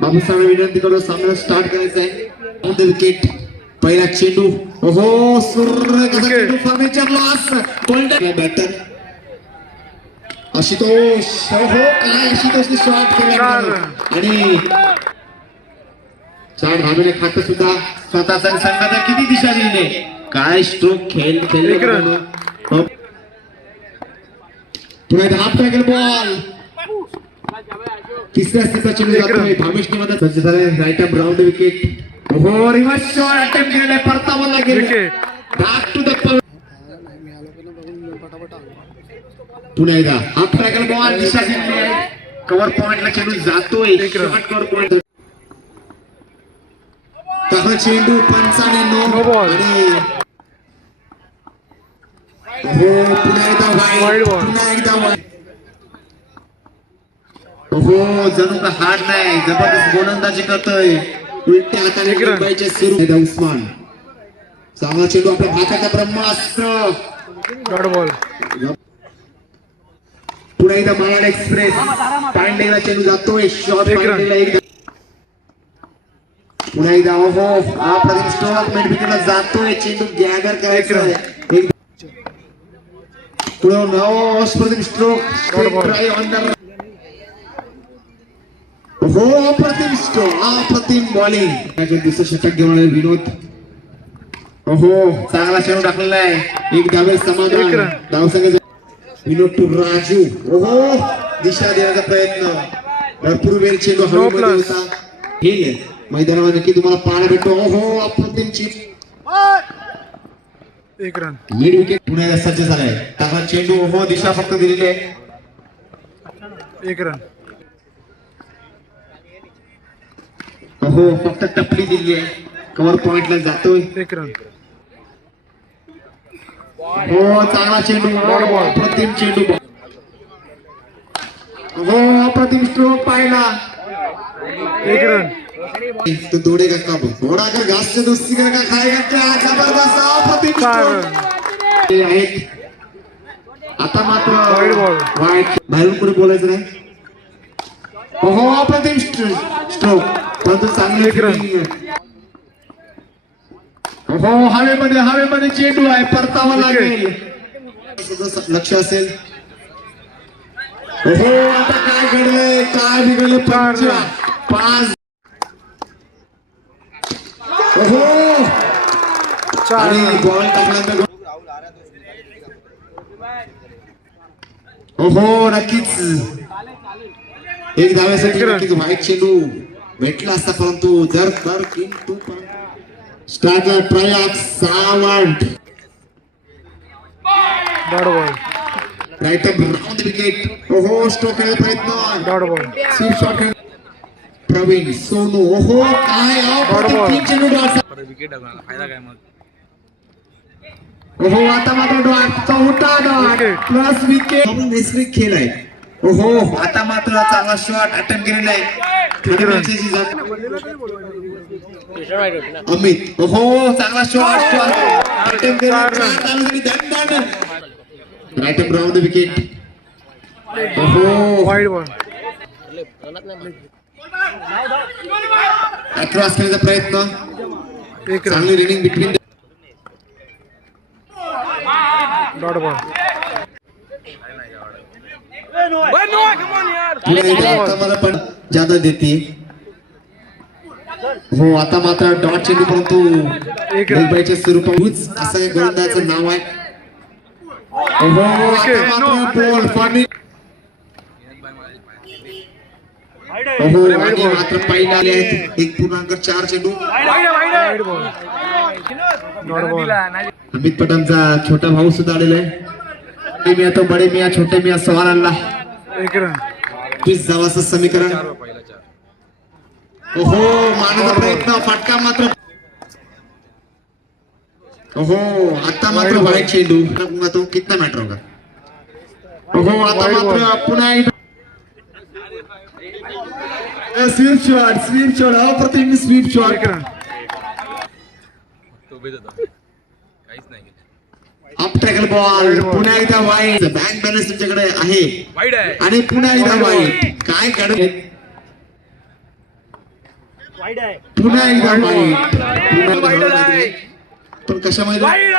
बाबूसाहेब विनंती करू सामना स्टार्ट करायचा आहे. विकेट पहिला चेंडू. ओहो सूर्य कसा Wicket. चेंडू? फर्निचर लॉस बॅटर आशुतोष. हो काय आशुतोषने शॉट केला. आणि चार खातं सुद्धा. स्वतःचा संघाचा किती दिशा दिली? काय स्ट्रोक खेळ खेळले. हो. पुढे हाफ टॅकल बॉल तिसऱ्या स्थितीचा चेंडू. जातोय धामेशने मध्ये सज्ज झाले राईट अप राऊंड विकेट हो रिव्हर्स शॉट अटेम्प्ट केलेला आहे परतावा लागेल विकेट बॅक टू द पुन्हा एकदा. टॅकल बॉल दिशा दिली आहे. कव्हर पॉइंटला चेंडू जातोय. शॉट कव्हर पॉइंट तसा चेंडू पंचाने नो. आणि हो पुन्हा एकदा वाईड. पुन्हा एकदा वाईड हो जणू का हार नाही. जबरदस्त गोलंदाजी करतोय. उलट्या हाताने. मुंबईचे सुरू. उस्मान. चांगला चेंडू आपल्या हाताचा ब्रह्मास्त्र. पुन्हा एकदा महाराड एक्सप्रेस. पांडेला चेंडू जातोय. शॉट एक रन. पांडेला एकदा. पुन्हा एकदा ओहो हा प्रदीप स्टोक मेडविकेटला जातोय. चेंडू गॅदर करायचा पुढे नवो प्रदीप स्ट्रोक Dot ball. हो अप्रतिम स्ट्रोक अप्रतिम बॉलिंग दुसरं षटक घेऊन आले विनोद. हो चांगला चेंडू टाकलेला आहे. एक एक समाधान. रन. धावसंघ विनोद टू राजू. ओहो दिशा देण्याचा प्रयत्न. भरपूर वेळ चेंडू हवेमध्ये. होता. हे मैदानामध्ये नक्की तुम्हाला पाहायला भेटतो. ओहो अप्रतिम चिप एक रन मिड विकेट पुण्याला सज्ज झालाय टाकला चेंडू ओहो दिशा फक्त दिलेली आहे. एक रन ओहो फक्त टपली दिली आहे. कव्हर पॉइंटला जातोय. हो चांगला चेंडू. Ball ball. अप्रतिम चेंडू. हो अप्रतिम स्ट्रोक पाहिला. एक रन तो दौड़ेगा कब घोड़ा अगर घास से दोस्ती खाएगा क्या जबरदस्त अप्रतिम स्ट्रोक हे आहेत. आता मात्र Wide ball. वाईट बाहेरून पुढे बोलायचं नाही? हो अप्रतिम स्ट्रोक परंतु चांगली. हो हवेमध्ये हवेमध्ये चेंडू आहे परतावा लागेल. लक्ष असेल. हो आता काय घडलंय? काय बिघडलं पंच. हो. आणि बॉल टाकल्यानंतर हो नक्कीच. एक धाव्यासाठी. नक्कीच व्हाईट चेंडू भेटला असता परंतु जर तर king to starter Prayag Sawant. Dot ball right up round wicket ओहो स्ट्रोक खेळायचा प्रयत्न. डॉट बॉल स्वीप शॉट खेळ. प्रवीण सोनू ओहो काय. तीन चेंडू डॉट विकेट फायदा काय मग? ओहो आता मात्र डॉट चौथा डॉट Wicket. प्लस विकेट आपण नैसर्गिक खेळ आहे. ओहो. आता मात्र चांगला शॉट अटेम्प्ट केलेला आहे. ही अमित. ओहो. चांगला shot attempt run. Right up round wicket ओहो. वाईड बॉल अक्रॉस खेळण्याचा प्रयत्न. एक रन चांगली रेडिंग बिटवीन डॉट बॉल मला पण जादा देते. हो आता मात्र डॉट चेंडू परंतु एक मुंबईच्या स्वरूपात असं गोलंदाजाचं नाव आहे. हो आता मात्र हो पहिले आले आहेत. एक पूर्णांक चार चेंडू. अमित पटांचा छोटा भाऊ सुद्धा आलेला आहे. बडे मिया तो बडे मिया छोटे मिया सवाल रन तीस जावाचं समीकरण? ओहो मारण्याचा प्रयत्न फटका मात्र। ओहो आता मात्र वाईट चेंडू। तो कितना मॅटर होगा? ओहो आता मात्र. पुन्हा एकदा स्वीप शॉट स्वीप शॉट। अप्रतिम स्वीप शॉट रन तो उभेच होता काहीच नाही केलं अप टॅकल बॉल. पुन्हा एकदा वाईट बँक बॅलन्स तुमच्याकडे आहे. वाईट आहे. आणि पुन्हा एकदा. वाईट काय काढत पुन्हा एकदा वाईट. पण कशामध्ये. बॉल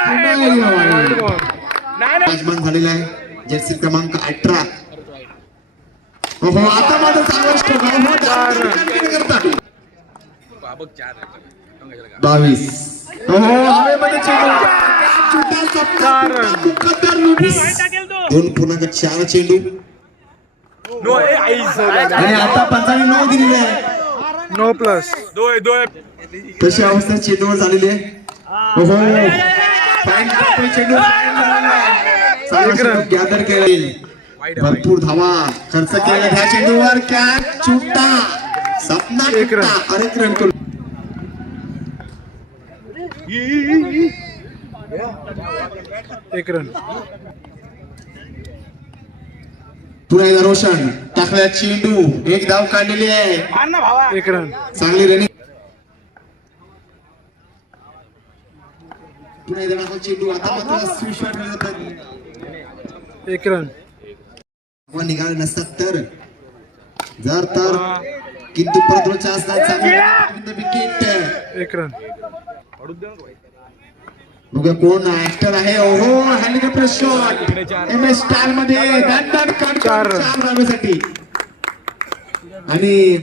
आजमान झालेला आहे. जर्सी क्रमांक अठरा. हो आता माझा चांगला स्ट्रोक आहे हो, चार कामगिरी करतात. बाबक चार आहे. आपण कशाला काय? बावीस. हो. मुकद्दर लुटीस. दोन पूर्णांक चार चेंडू. आणि आता पंचाने नऊ दिलेले आहे. No plus. तशी अवस्था चेंडूवर झालेली आहे. ओहो. चेंडू. गॅदर केला. भरपूर धावा. खर्च केला त्या चेंडूवर. कॅच चुट्टा सपना एक रन. चुट्टा अनेक रन करू. एक रन. पुन्हा एकदा रोशन टाकल्या चेंडू एक धाव काढलेली आहे. एक रन. चांगली रनिंग पुन्हा एकदा टाकला चेंडू आता मात्र स्विश एक रन. निघाले नसतात तर जर तर किंतु परत असतात चांगली विकेट एक रन बघा कोण ऍक्टर आहे. ओहो हेलिकॉप्टर शॉट एम एस स्टारमध्ये. चार धावेसाठी आणि